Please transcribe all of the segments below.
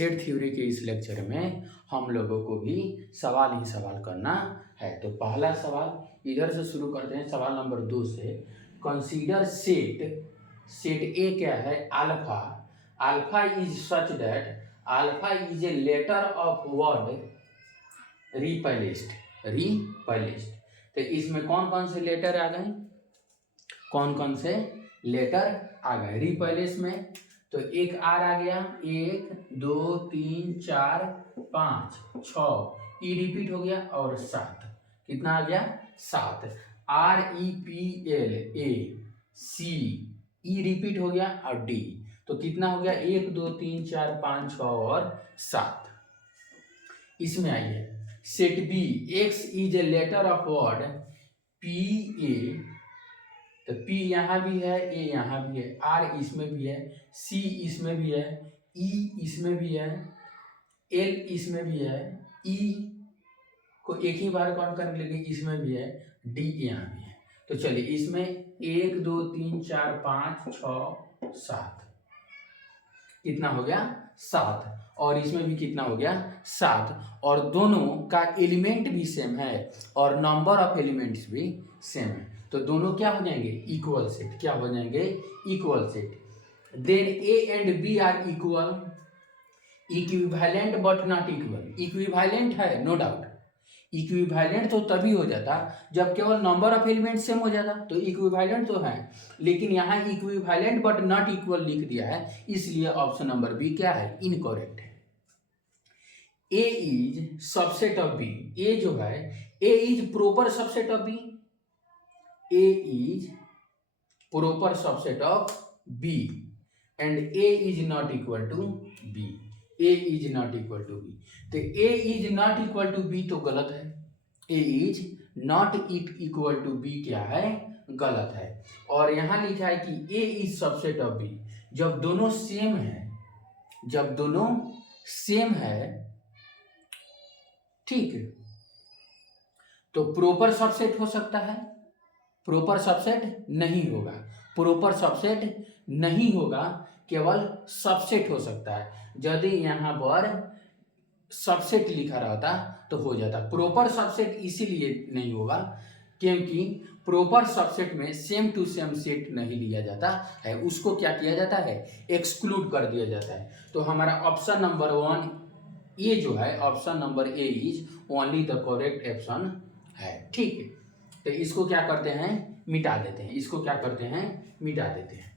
Set theory के इस lecture में हम लोगों को भी सवाल ही सवाल करना है। तो पहला सवाल इधर से शुरू करते हैं, सवाल नंबर 2 से। कंसीडर सेट ए क्या है? Alpha. Alpha is such that alpha is a letter of word replaced. तो इसमें कौन कौन से लेटर आ गए? कौन कौन से लेटर आ गए रिप्लेस में? तो एक आर आ गया, 1 2 3 4 5 6, ई रिपीट हो गया और 7। कितना आ गया? 7। REPL A C, E repeat हो गया और D। तो कितना हो गया? 1 2 3 4 5 6 और 7। इसमें आइए set B, X is a letter of word PA। तो P यहाँ भी है, A यहाँ भी है, R इसमें भी है, C इसमें भी है, E इसमें भी है, L इसमें भी है, E को एक ही बार काउंट करने के लिए इसमें भी है, D यहाँ भी है। तो चलिए इसमें 1 2 3 4 5 6 7, कितना हो गया? 7। और इसमें भी कितना हो गया? 7। और दोनों का एलिमेंट भी सेम है और नंबर ऑफ एलिमेंट्स भी सेम है। तो दोनों क्या हो जाएंगे? Equal set. क्या हो जाएंगे? Equal set. Then A and B are equal, equivalent but not equal. Equivalent है नो डाउट, इक्विवेलेंट तो तभी हो जाता जब केवल नंबर ऑफ एलिमेंट सेम हो जाता, तो इक्विवेलेंट तो है, लेकिन यहाँ इक्विवेलेंट बट नॉट इक्वल लिख दिया है, इसलिए ऑप्शन नंबर बी क्या है? इनकरेक्ट है। A is subset of B. A जो है, A is proper subset of B. A is proper subset of B and A is not equal to B. A is not equal to B. तो A is not equal to B तो गलत है। A is not equal to B क्या है? गलत है। और यहां लिखा है कि A is subset of B. जब दोनों सेम है, जब दोनों सेम है, ठीक है, तो प्रॉपर सबसेट हो सकता है, प्रॉपर सबसेट नहीं होगा। प्रॉपर सबसेट नहीं होगा, केवल सबसेट हो सकता है। यदि यहाँ पर सबसेट लिखा रहता तो हो जाता। प्रॉपर सबसेट इसीलिए नहीं होगा क्योंकि प्रॉपर सबसेट में सेम टू सेम सेट नहीं लिया जाता है, उसको क्या किया जाता है? एक्सक्लूड कर दिया जाता है। तो हमारा ऑप्शन नंबर 1 ये जो है, option number A is only the correct option है। ठीक है, तो इसको क्या करते हैं? मिटा देते हैं। इसको क्या करते हैं? मिटा देते हैं।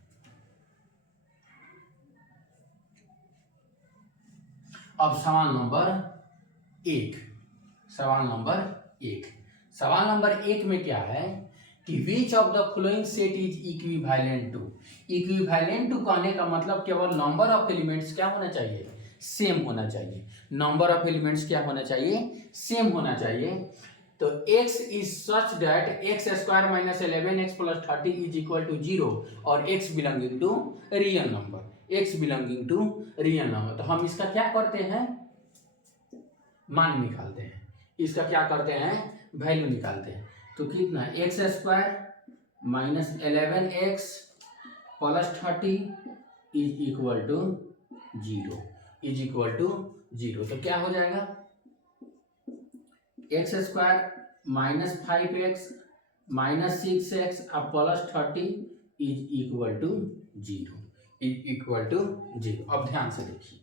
अब सवाल नंबर 1। सवाल नंबर 1। सवाल नंबर 1 में क्या है कि which of the following set is equivalent to. Equivalent to कहने का मतलब केवल नंबर ऑफ एलिमेंट्स क्या होना चाहिए? सेम होना चाहिए। नंबर ऑफ एलिमेंट्स क्या होना चाहिए? सेम होना चाहिए। तो x is such that x square minus 11x plus 30 is equal to 0 और x belonging to real number, x belonging to real number. तो हम इसका क्या करते हैं? मान निकालते हैं। इसका क्या करते हैं? वैल्यू निकालते हैं। तो कितना? X square minus 11x plus 30 is equal to 0, is equal to 0। तो क्या हो जाएगा? X square minus 5x minus 6x अब plus 30 is equal to 0, is equal to 0। अब ध्यान से देखिए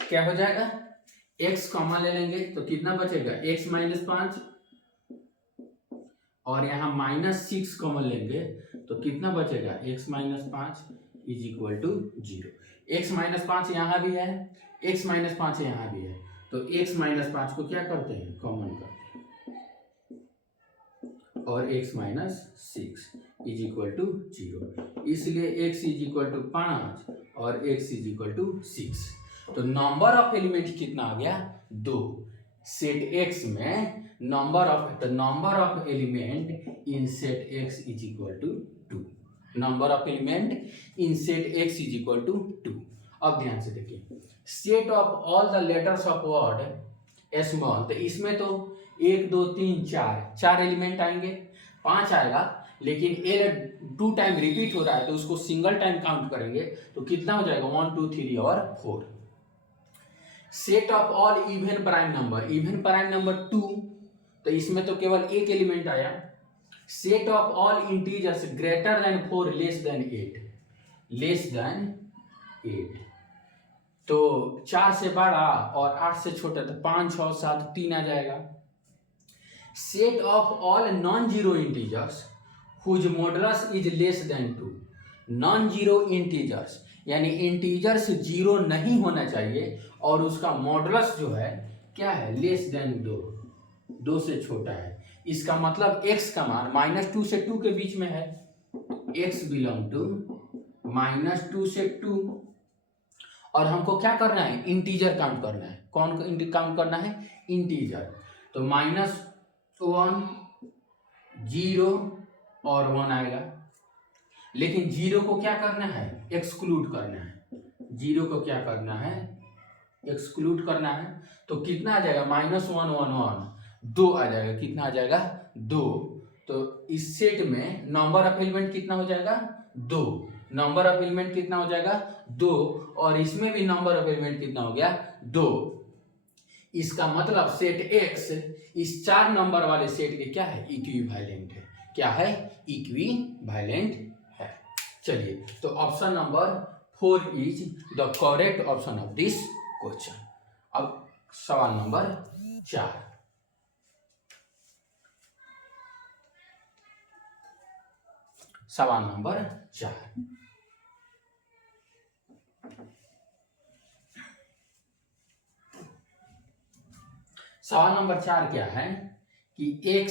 क्या हो जाएगा? x कॉमन ले लेंगे तो कितना बचेगा? x माइनस 5 और यहाँ माइनस 6 कॉमन लेंगे तो कितना बचेगा? x minus 5 is equal to 0। x minus 5 यहाँ भी है, x माइनस 5 यहाँ भी है, तो x माइनस 5 को क्या करते हैं? कॉमन करते हैं और x minus 6 is equal to 0। इसलिए x इज इक्वल टू 5 और x इज इक्वल टू 6। तो नंबर ऑफ एलिमेंट कितना आ गया? 2। सेट x में number of element in set x is equal to 2। Number of element in set x is equal to 2। अब ध्यान से देखिए, set of all the letters of word small. तो इसमें तो 1 2 3 4 एलिमेंट आएंगे, 5 आएगा, लेकिन ए 2 टाइम रिपीट हो रहा है तो उसको सिंगल टाइम काउंट करेंगे तो कितना हो जाएगा 1 2 3 और 4। Set of all even prime number, even prime number 2, तो इसमें तो केवल एक एलिमेंट आया। Set of all integers greater than 4 less than 8, less than 8, तो 4 से बड़ा और 8 से छोटा तो 5 6 7 3 आ जाएगा। Set of all non zero integers whose modulus is less than 2, non zero integers यानी इंटीजर्स जीरो नहीं होना चाहिए और उसका मॉडुलस जो है क्या है लेस देन 2, 2 से छोटा है। इसका मतलब x का मान -2 से 2 के बीच में है, x बिलोंग टू -2 से 2, और हमको क्या करना है इंटीजर काउंट करना है। कौन काउंट करना है इंटीजर, तो -1 0 और 1 आएगा, लेकिन 0 को क्या करना है एक्सक्लूड करना है, 0 को क्या करना है एक्सक्लूड करना है, तो कितना आ जाएगा -1 1 1 2 आ जाएगा, कितना आ जाएगा 2, तो इस सेट में नंबर ऑफ एलिमेंट कितना हो जाएगा 2, नंबर ऑफ एलिमेंट कितना हो जाएगा 2, और इसमें भी नंबर ऑफ एलिमेंट कितना हो गया 2। इसका मतलब सेट x इस 4 नंबर वाले सेट के क्या है इक्विवेलेंट है, क्या है इक्विवेलेंट है। चलिए तो option number 4 is the correct option of this question. अब सवाल नंबर 4, सवाल नंबर 4, सवाल नंबर 4 क्या है कि x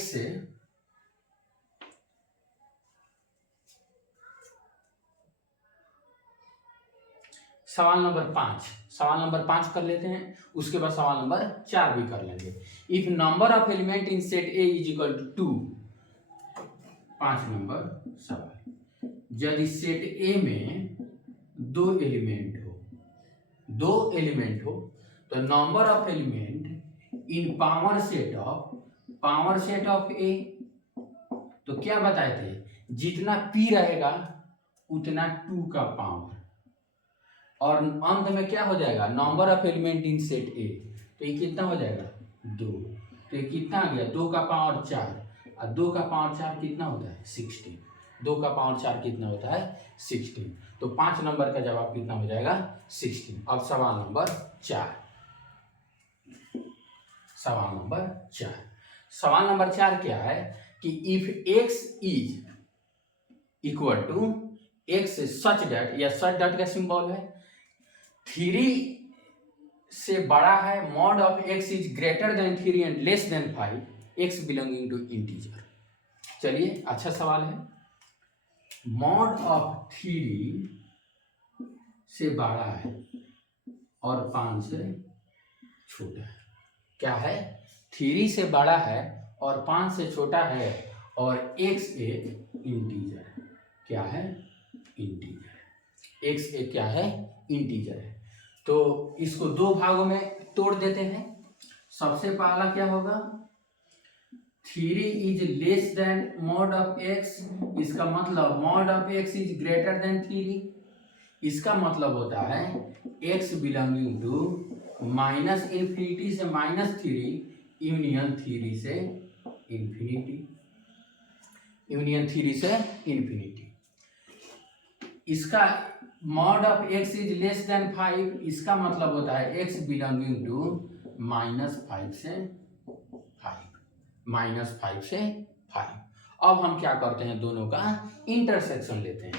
सवाल नंबर 5, सवाल नंबर 5 कर लेते हैं, उसके बाद सवाल नंबर 4 भी कर लेंगे। If number of element in set A is equal to 2, 5 number सवाल, यदि सेट ए में 2 एलिमेंट हो तो number of element in power set of A, तो क्या बताए थे जितना p रहेगा उतना 2 का पावर, और अंत में क्या हो जाएगा number of element in set ए, तो ये कितना हो जाएगा 2, तो ये कितना आ गया 2 का पावर 4, और 2 का पावर 4 कितना होता है 16, 2 का पावर 4 कितना होता है 16, तो 5 नंबर का जवाब कितना हो जाएगा 16। अब सवाल नंबर 4, सवाल नंबर 4, सवाल नंबर 4 क्या है कि if x is equal to x such that, या सच डेट का सिंबल है 3 से बड़ा है, mod of x is greater than 3 and less than 5, x belonging to integer. चलिए अच्छा सवाल है, मॉड ऑफ 3 से बड़ा है और 5 से छोटा है, क्या है 3 से बड़ा है और 5 से छोटा है, और x एक इंटीजर है, क्या है इंटीजर, x एक क्या है इंटीजर है। तो इसको 2 भागों में तोड़ देते हैं। सबसे पहला क्या होगा 3 is less then mod of x, इसका मतलब mod of x is greater than 3, इसका मतलब होता है x बिलोंगिंग टू -∞ से -3 यूनियन 3 से इंफिनिटी, यूनियन 3 से इंफिनिटी। इसका mod of x is less than 5, इसका मतलब होता है x बिलोंगिंग टू -5 से 5। अब हम क्या करते हैं दोनों का इंटरसेक्शन लेते हैं,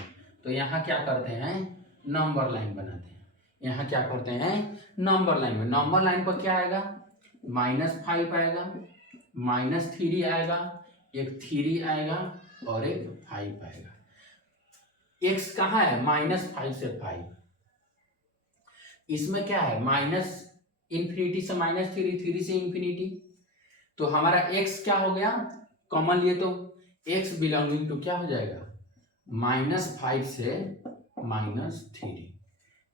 तो यहाँ क्या करते हैं नंबर लाइन बनाते हैं, यहाँ क्या करते हैं नंबर लाइन में, नंबर लाइन पर क्या आएगा -5 आएगा, -3 आएगा, एक 3 आएगा और एक 5 आएगा। x कहाँ है -5 से 5, इसमें क्या है -∞ से -3, 3 से इंफिनिटी, तो हमारा x क्या हो गया कॉमन लिए तो x बिलोंगिंग टू क्या हो जाएगा -5 से -3,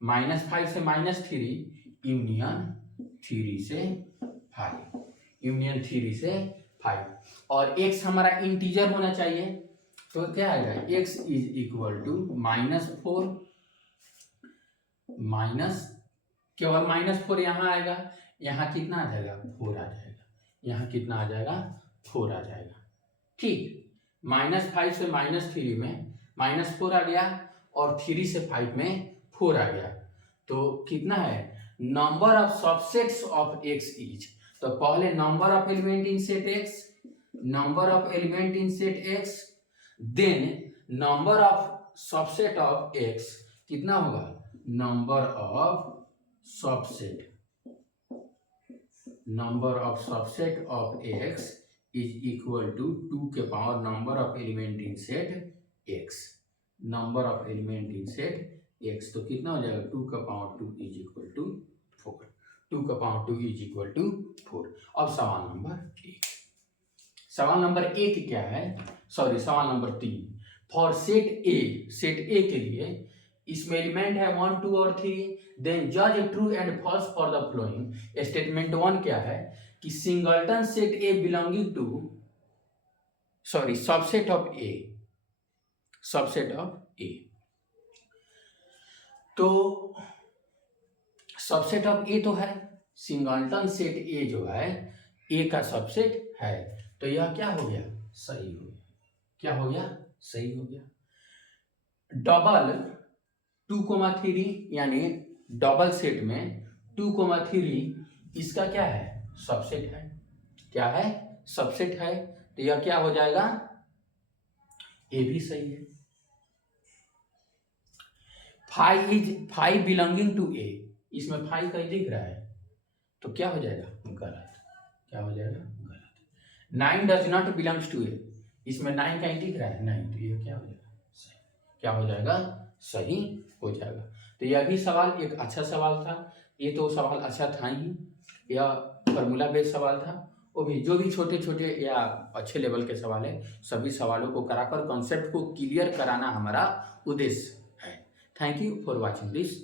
-5 से -3 यूनियन 3 से 5, यूनियन 3 से 5, और x हमारा इंटीजर होना चाहिए, तो क्या आएगा, x is equal to -4 minus, केवल -4 यहाँ आएगा, यहाँ कितना आ जाएगा 4 आ जाएगा, यहाँ कितना आ जाएगा 4 आ जाएगा। ठीक, -5 से -3 में -4 आ गया और 3 से 5 में 4 आ गया, तो कितना है, number of subsets of x is, तो पहले number of element in set x, number of element in set x, then number of subset of x कितना होगा, number of subset, number of subset of x is equal to 2 के power number of element in set x, number of element in set x, तो कितना हो जाएगा 2 का power 2 is equal to 4, 2 का power 2 is equal to 4। अब सवाल number 1, सवाल नंबर 1 क्या है, सॉरी सवाल नंबर 3, फॉर सेट ए के लिए इसमें एलिमेंट है 1 2 और 3, देन जज true and false for the following. Statement 1 क्या है कि singleton set A belonging to, sorry subset of A, subset of A, तो सबसेट ऑफ ए तो है, सिंगलटन सेट ए जो है ए का सबसेट है, तो यह क्या हो गया, सही हो गया, क्या हो गया, सही हो गया। डबल 2,3 यानी डबल सेट में 2,3 इसका क्या है, सबसेट है, क्या है, सबसेट है, तो यह क्या हो जाएगा, ए भी सही है। 5 बिलोंगिंग टू ए, इसमें 5 कहीं दिख रहा है, तो क्या हो जाएगा, गलत, क्या हो जाएगा, गलत। 9 डज नॉट बिलोंग्स टू ए, इसमें 9 कहीं दिख रहा है, नहीं, तो ये क्या हो जाएगा, सही, क्या हो जाएगा, सही हो जाएगा। तो यह भी सवाल एक अच्छा सवाल था, ये तो सवाल अच्छा था ही, यह फार्मूला बेस्ड सवाल था, वो भी जो भी छोटे छोटे या अच्छे लेवल के सवाल है, सभी सवालों को कराकर कॉन्सेप्ट को क्लियर कराना हमारा उद्देश्य है। Thank you for watching this